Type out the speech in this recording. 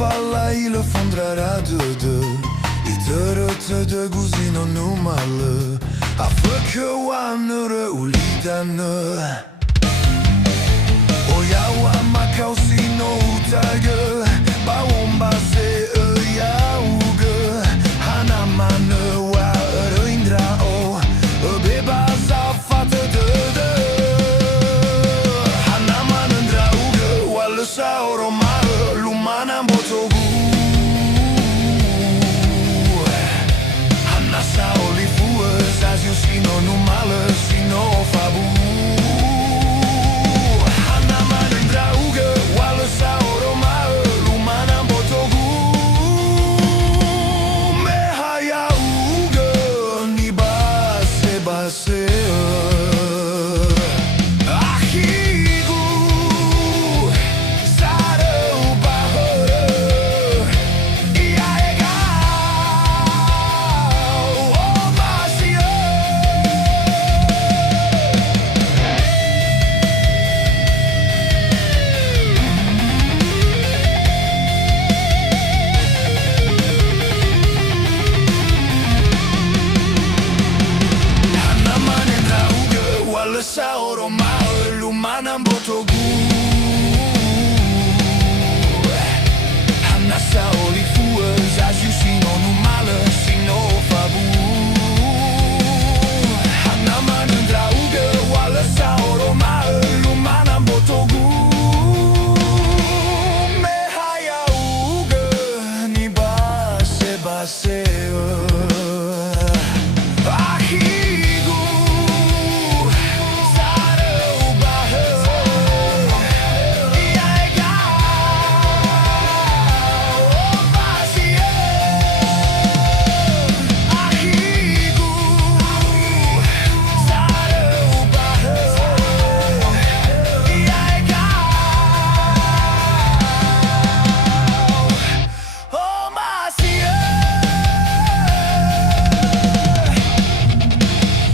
falla ilo fondrara dödö I törötödö guzino nummalı Afökö wanırı ulidanı Oyawa makausino utagı Bawombase öyaugı Hanamanı wa Ndra'o Öbebaza fatı dödö Hanaman Ndra'o Walısa oromağı Lumanan botogu Hanasa olifuăs Azi eu sino numală Sino fabu Hanaman Ndra'o Walısa oromağı Lumanan botogu Mehayaugă Ni base base Ahigu Sarău bahără Ia egal O vasie Hanaman Ndra'o Walısa oromağı Lumanan botogu Hanasa olifu